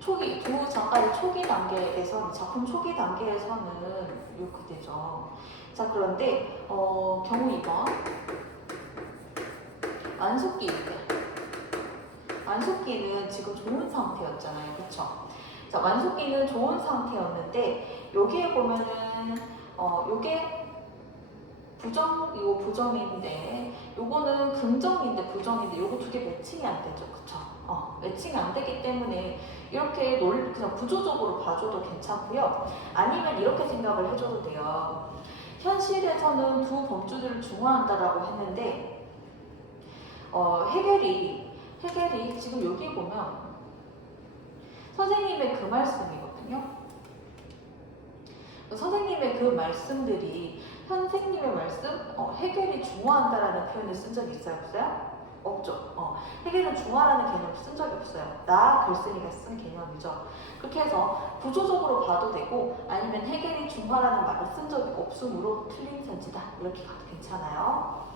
두 작가의 초기 단계에서 작품 초기 단계에서는 이렇게 되죠. 자, 그런데 경우 2번 완숙기는 지금 좋은 상태였잖아요, 그렇죠? 자, 완숙기는 좋은 상태였는데 여기에 보면은 요게 이거 부정인데 요거는 긍정인데 부정인데 요거 두 개 매칭이 안 되죠, 그쵸? 매칭이 안 되기 때문에 이렇게 그냥 구조적으로 봐줘도 괜찮고요. 아니면 이렇게 생각을 해줘도 돼요. 현실에서는 두 범주들을 중화한다라고 했는데 해겔이 지금 여기 보면 선생님의 그 말씀이거든요. 선생님의 그 말씀들이 선생님의 말씀, 해결이 중화한다라는 표현을 쓴 적이 있어요? 없어요? 없죠. 해결은 중화라는 개념을 쓴 적이 없어요. 나 글쓴이가 쓴 개념이죠. 그렇게 해서 구조적으로 봐도 되고 아니면 해결이 중화라는 말을 쓴 적이 없으므로 틀린 선지다. 이렇게 가도 괜찮아요.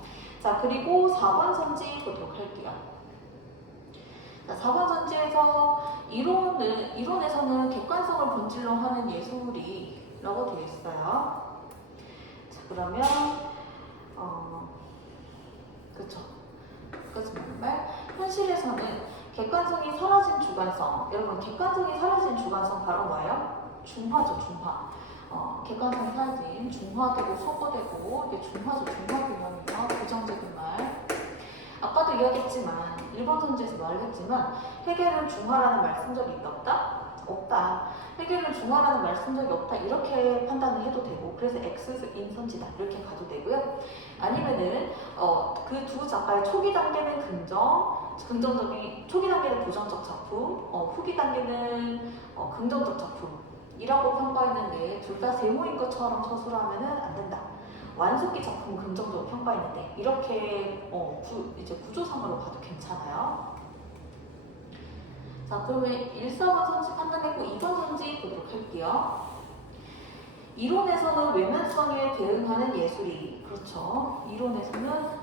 자, 그리고 4번 선지 보도록 할게요. 자, 4번 선지에서 이론에서는 객관성을 본질로 하는 예술이라고 되어 있어요. 자, 그러면 그쵸. 그래서 정말 현실에서는 객관성이 사라진 주관성. 여러분, 객관성이 사라진 주관성 바로 뭐예요? 중화죠, 중화. 객관성이 사라진 중화되고 소거되고 이게 중화죠, 중화 개념이며 부정적인 말. 아까도 이야기했지만 1번 선지에서 말했지만 해결은 중화라는 말 쓴 적이 있다 없다? 없다. 해결은 중화라는 말 쓴 적이 없다. 이렇게 판단을 해도 되고 그래서 X인 선지다. 이렇게 가도 되고요. 아니면은 그 두 작가의 초기 단계는 긍정적인 초기 단계는 부정적 작품, 후기 단계는 긍정적 작품이라고 평가했는데 둘 다 세모인 것처럼 서술하면은 안 된다. 완숙기 작품 긍정적으로 평가했는데 이렇게 이제 구조상으로 봐도 괜찮아요. 자, 그러면 1, 4번 선지 판단했고 2번 선지 보도록 할게요. 이론에서는 외면성에 대응하는 예술이 그렇죠. 이론에서는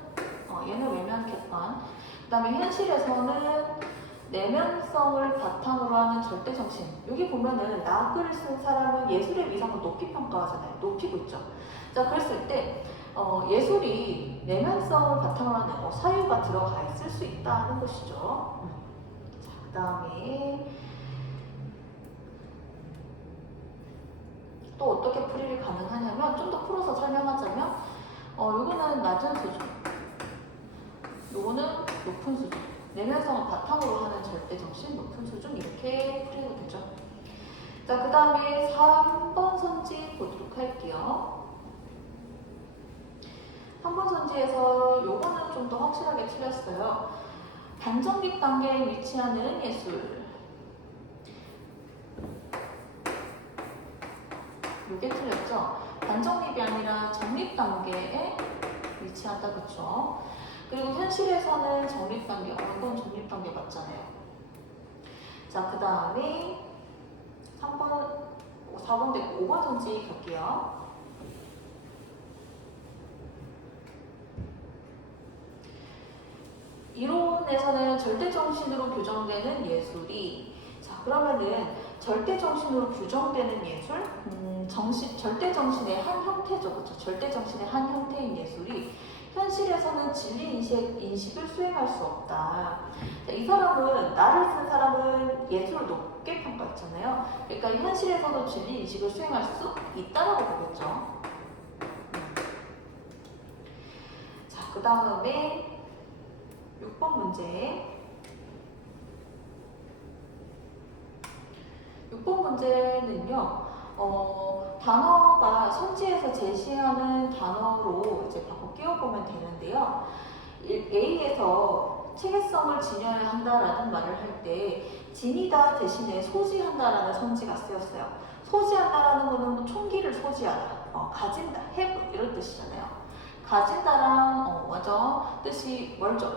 얘는 외면 객관. 그 다음에 현실에서는 내면성을 바탕으로 하는 절대정신. 여기 보면은 나글을 쓴 사람은 예술의 위상을 높이 평가하잖아요. 높이고 있죠. 자, 그랬을 때 예술이 내면성을 바탕으로 하는 사유가 들어가 있을 수 있다는 것이죠. 자, 그 다음에 또 어떻게 풀이를 가능하냐면 좀 더 풀어서 설명하자면 요거는 낮은 수준, 요거는 높은 수준, 내면성을 바탕으로 하는 절대정신 높은 수준 이렇게 풀이가 되죠. 자, 그 다음에 3번 선지 보도록 할게요. 3번 선지에서 요거는 좀 더 확실하게 틀렸어요. 반정립 단계에 위치하는 예술. 요게 틀렸죠? 반정립이 아니라 정립 단계에 위치한다, 그쵸? 그리고 현실에서는 정립 단계, 이건 정립 단계 맞잖아요. 자, 그 다음에 4번 됐고 5번 선지 갈게요. 이론에서는 절대정신으로 규정되는 예술이, 자, 그러면은 절대정신으로 규정되는 예술? 절대정신의 한 형태죠. 그렇죠? 절대정신의 한 형태인 예술이 현실에서는 진리 인식을 수행할 수 없다. 자, 이 사람은, 나를 쓴 사람은 예술을 높게 평가했잖아요. 그러니까 현실에서도 진리 인식을 수행할 수 있다라고 보겠죠. 자, 그 다음에 6번 문제. 6번 문제는요, 단어가 선지에서 제시하는 단어로 이제 바꿔 끼워보면 되는데요. A에서 체계성을 지녀야 한다라는 말을 할 때, 지니다 대신에 소지한다라는 선지가 쓰였어요. 소지한다라는 거는 뭐 총기를 소지하다, 가진다, have 이런 뜻이잖아요. 가진다랑 완전 뜻이 멀죠.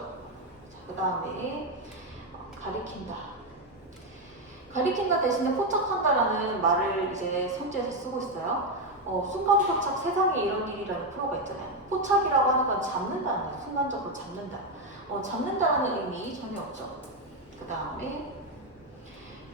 자, 그 다음에 가리킨다 대신에 포착한다라는 말을 이제 선지에서 쓰고 있어요. 순간 포착, 세상에 이런 일이라는 프로가 있잖아요. 포착이라고 하는 건 잡는다는 거예요. 순간적으로 잡는다. 잡는다는 의미 전혀 없죠. 그 다음에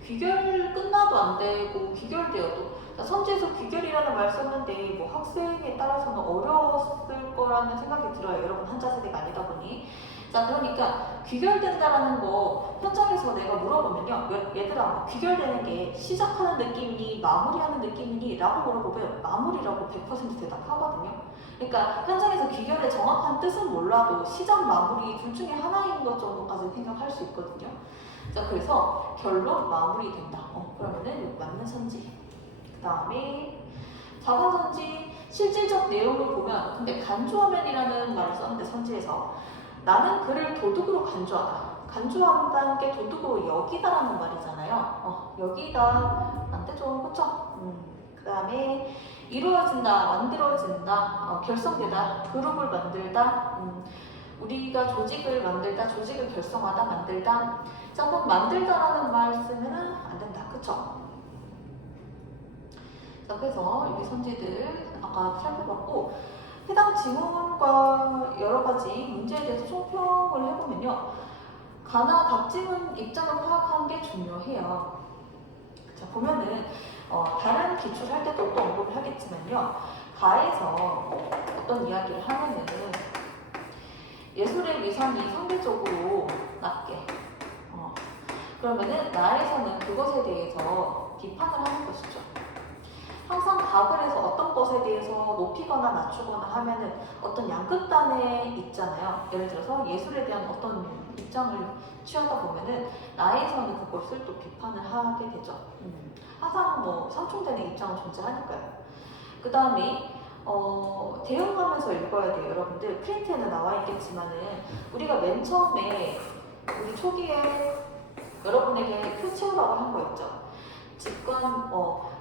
귀결 끝나도 안 되고 귀결되어도, 선지에서 귀결이라는 말 썼는데 뭐 학생에 따라서는 어려웠을 거라는 생각이 들어요. 여러분 한자 세대가 아니다 보니. 자, 그러니까 귀결된다라는 거 현장에서 내가 물어보면요, 얘들아 뭐 귀결되는 게 시작하는 느낌이니 마무리하는 느낌이니 라고 물어보면 마무리라고 100% 대답하거든요. 그러니까 현장에서 귀결의 정확한 뜻은 몰라도 시작 마무리 둘 중에 하나인 것 정도까지 생각할 수 있거든요. 자, 그래서 결론 마무리된다. 그러면은 맞는 선지. 그 다음에 4번 선지 실질적 내용을 보면, 근데 간주화면이라는 말을 썼는데 선지에서 나는 그를 도둑으로 간주하다. 간주한다는 게 도둑으로 여기다라는 말이잖아요. 여기다 안 되죠, 그쵸? 그 다음에 이루어진다, 만들어진다, 결성되다, 그룹을 만들다, 우리가 조직을 만들다, 조직을 결성하다, 만들다. 자, 한번 만들다라는 말 쓰면은 안 된다, 그쵸? 자, 그래서 여기 선지들 아까 살펴봤고, 해당 지문과 여러 가지 문제에 대해서 총평을 해보면요. 가나 각 지문 입장을 파악하는 게 중요해요. 자, 보면은 다른 기출할 때도 또 언급을 하겠지만요. 가에서 어떤 이야기를 하면은 예술의 위상이 상대적으로 낮게 그러면은 나에서는 그것에 대해서 비판을 하는 것이죠. 항상 각을 해서 어떤 것에 대해서 높이거나 낮추거나 하면은 어떤 양극단에 있잖아요. 예를 들어서 예술에 대한 어떤 입장을 취하다 보면은 나에서는 그것을 또 비판을 하게 되죠. 항상 뭐 상충되는 입장은 존재하니까요. 그 다음에 대응하면서 읽어야 돼요. 여러분들 프린트에는 나와 있겠지만은 우리가 맨 처음에 우리 초기에 여러분에게 표 채우라고 한 거 있죠. 직관,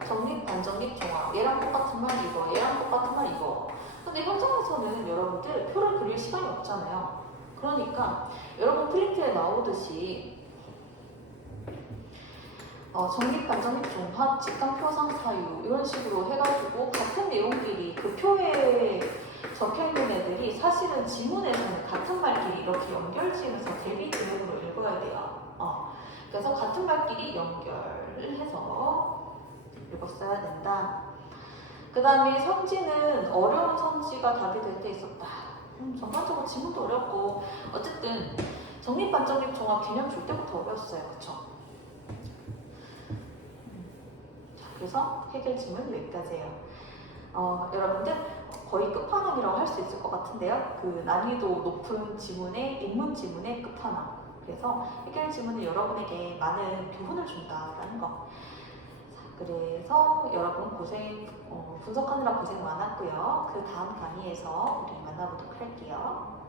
정립, 반정립, 종합. 얘랑 똑같은 말 이거, 얘랑 똑같은 말 이거. 근데 현장에서는 여러분들 표를 그릴 시간이 없잖아요. 그러니까 여러분 프린트에 나오듯이 정립, 반정립, 종합, 직관, 표상, 사유 이런 식으로 해가지고 같은 내용끼리 그 표에 적혀있는 애들이 사실은 지문에서는 같은 말끼리 이렇게 연결지으면서 대비 대응으로 읽어야 돼요. 그래서 같은 말끼리 연결해서 읽었어야 된다. 그 다음에 선지는 어려운 선지가 답이 될 때 있었다. 전반적으로 지문도 어렵고 어쨌든 정립, 반정립, 종합 개념 줄 때부터 어려웠어요. 그쵸? 자, 그래서 해결 지문 여기까지예요. 여러분들 거의 끝판왕이라고 할 수 있을 것 같은데요. 그 난이도 높은 지문의 인문 지문의 끝판왕. 그래서 해결 지문은 여러분에게 많은 교훈을 준다라는 거. 자, 그래서 여러분 고생, 분석하느라 고생 많았고요. 그 다음 강의에서 우리 만나보도록 할게요.